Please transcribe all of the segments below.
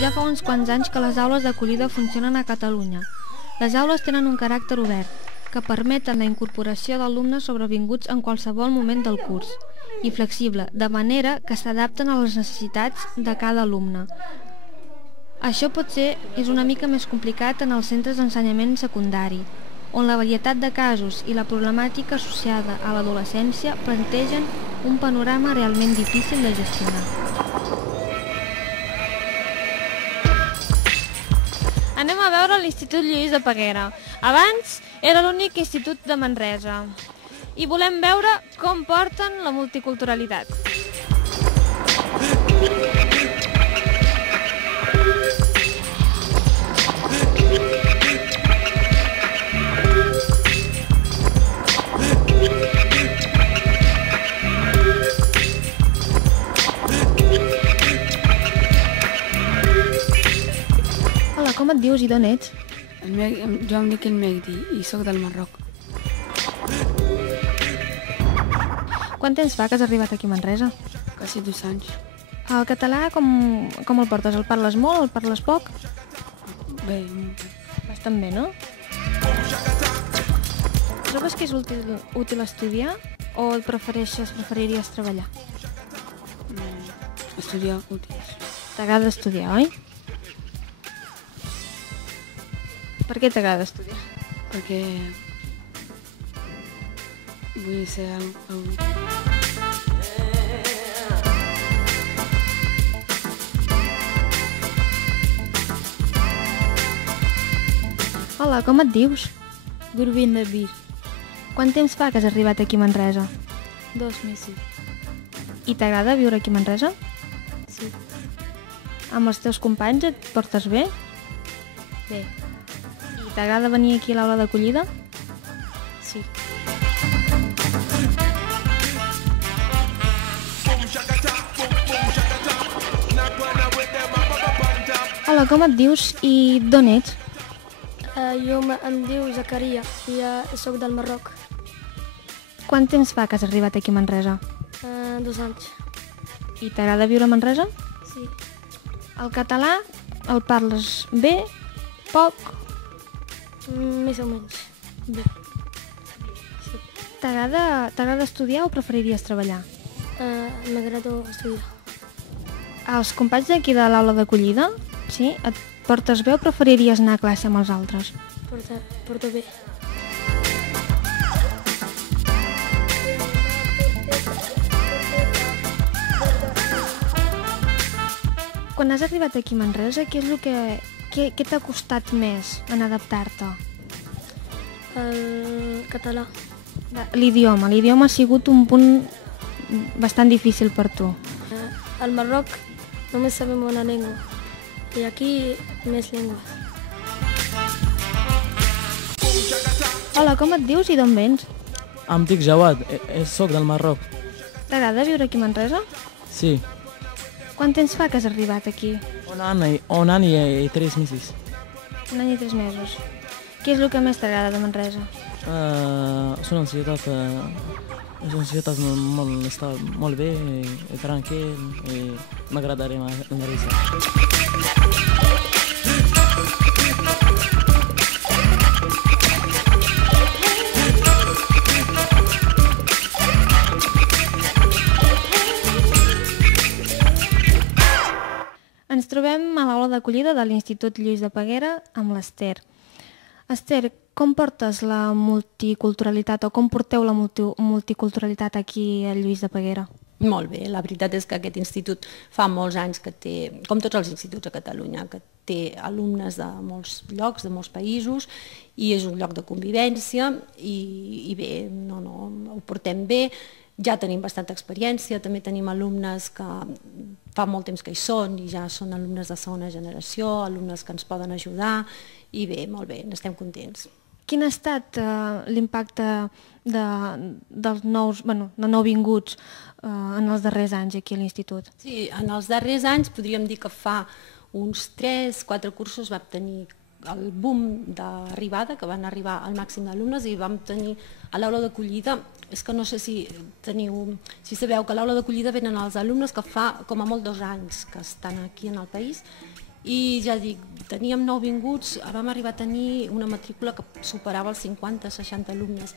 Ja fa uns quants anys que les aules d'acollida funcionen a Catalunya. Les aules tenen un caràcter obert, que permeten la incorporació d'alumnes sobrevinguts en qualsevol moment del curs, i flexible, de manera que s'adapten a les necessitats de cada alumne. Això potser és una mica més complicat en els centres d'ensenyament secundari, on la varietat de casos i la problemàtica associada a l'adolescència plantegen un panorama realment difícil de gestionar. Anem a veure l'Institut Lluís de Peguera. Abans era l'únic institut de Manresa. I volem veure com porten la multiculturalitat. Hola, com et dius i d'on ets? Jo em dic el Mehdi i sóc del Marroc. Quant temps fa que has arribat aquí a Manresa? Quasi 2 anys. El català com el portes? El parles molt o el parles poc? Bé, Bastant bé, no? Trobes que és útil estudiar o preferiries treballar? estudiar útils. T'agrada estudiar, oi? Per què t'agrada estudiar? Perquè vull ser algú. Hola, com et dius? Gurvinder Bir, Quant temps fa que has arribat aquí a Manresa? 2 mesos. I t'agrada viure aquí a Manresa? Sí. Amb els teus companys et portes bé? Bé, I t'agrada venir aquí a l'aula d'acollida? sí. Hola, com et dius i d'on ets? Jo em diu Zacaria i soc del Marroc. Quant temps fa que has arribat aquí a Manresa? 2 anys. I t'agrada viure a Manresa? Sí. El català el parles bé, poc? Més o menys. Bé. Sí. T'agrada estudiar o preferiries treballar? M'agrada estudiar. Els companys d'aquí de l'aula d'acollida, sí? Et portes bé o preferiries anar a classe amb els altres? Porto bé. Quan has arribat aquí a Manresa, què t'ha costat més en adaptar-te? El català. L'idioma ha sigut un punt bastant difícil per tu. Al Marroc només sabem una llengua i aquí més llengües. Hola, com et dius i d'on vens? Em dic Jawad, soc del Marroc. T'agrada viure aquí a Manresa? Sí, Quant temps fa que has arribat aquí? un any i 3 mesos. Un any i 3 mesos. Què és el que més t'agrada de Manresa? És una ciutat està molt bé i tranquil i m'agradaria Manresa. Ens trobem a l'aula d'acollida de l'Institut Lluís de Peguera amb l'Ester. Ester, com portes la multiculturalitat o com porteu la multiculturalitat aquí a Lluís de Peguera? Molt bé, la veritat és que aquest institut fa molts anys que té, com tots els instituts a Catalunya, que té alumnes de molts llocs, de molts països, i és un lloc de convivència i bé, ho portem bé. Ja tenim bastanta experiència, també tenim alumnes que fa molt temps que hi són i ja són alumnes de segona generació, alumnes que ens poden ajudar i bé, molt bé, n'estem contents. Quin ha estat l'impacte dels nouvinguts en els darrers anys aquí a l'institut? Sí, en els darrers anys podríem dir que fa uns 3-4 cursos vam tenir el boom d'arribada, que van arribar al màxim d'alumnes i vam tenir a l'aula d'acollida, és que no sé si sabeu que a l'aula d'acollida venen els alumnes que fa com a molt 2 anys que estan aquí en el país I ja dic, teníem nouvinguts, vam arribar a tenir una matrícula que superava els 50-60 alumnes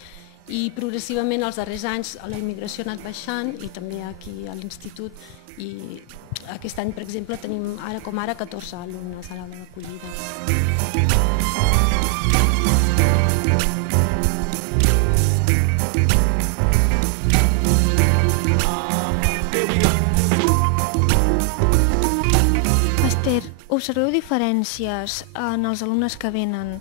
i progressivament els darrers anys la immigració ha anat baixant i també aquí a l'institut, i aquest any, per exemple, tenim ara com ara 14 alumnes a l'aula d'acollida. Esther, observeu diferències en els alumnes que venen,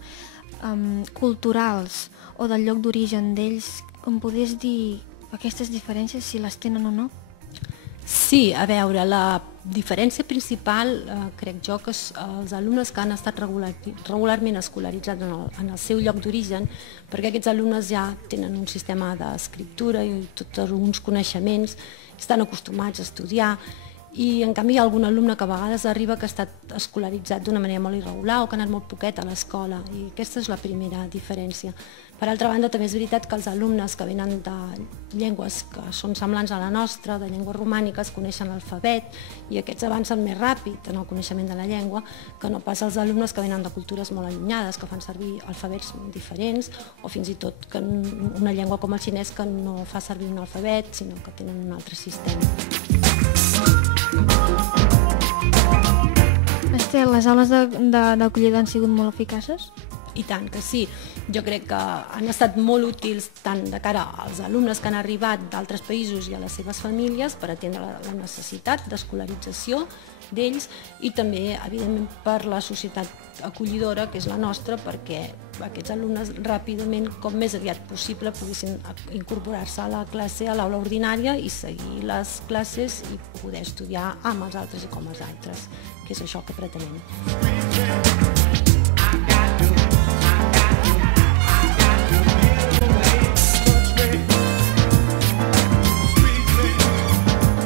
culturals o del lloc d'origen d'ells? Em podries dir aquestes diferències, si les tenen o no? Sí, a veure, la diferència principal, crec jo, que els alumnes que han estat regularment escolaritzats en el seu lloc d'origen, perquè aquests alumnes ja tenen un sistema d'escriptura i tots uns coneixements, estan acostumats a estudiar, i en canvi hi ha algun alumne que a vegades arriba que ha estat escolaritzat d'una manera molt irregular o que ha anat molt poquet a l'escola, i aquesta és la primera diferència. Per altra banda, també és veritat que els alumnes que venen de llengües que són semblants a la nostra, de llengües romàniques, coneixen l'alfabet i aquests avancen més ràpid en el coneixement de la llengua que no pas els alumnes que venen de cultures molt allunyades, que fan servir alfabets diferents o fins i tot que una llengua com el xinès que no fa servir un alfabet, sinó que tenen un altre sistema. Esther, les aules d'acollida han sigut molt eficaces? I tant que sí. Jo crec que han estat molt útils tant de cara als alumnes que han arribat d'altres països i a les seves famílies per atendre la necessitat d'escolarització d'ells i també, evidentment, per la societat acollidora, que és la nostra, perquè aquests alumnes ràpidament, com més aviat possible, poguessin incorporar-se a la classe, a l'aula ordinària i seguir les classes i poder estudiar amb els altres i com els altres, que és això que pretenem.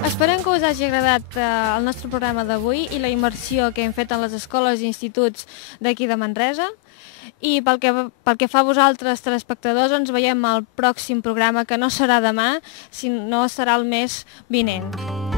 Esperem que us hagi agradat el nostre programa d'avui i la immersió que hem fet en les escoles i instituts d'aquí de Manresa. I pel que fa a vosaltres, telespectadors, ens veiem al pròxim programa, que no serà demà, sinó serà el mes vinent.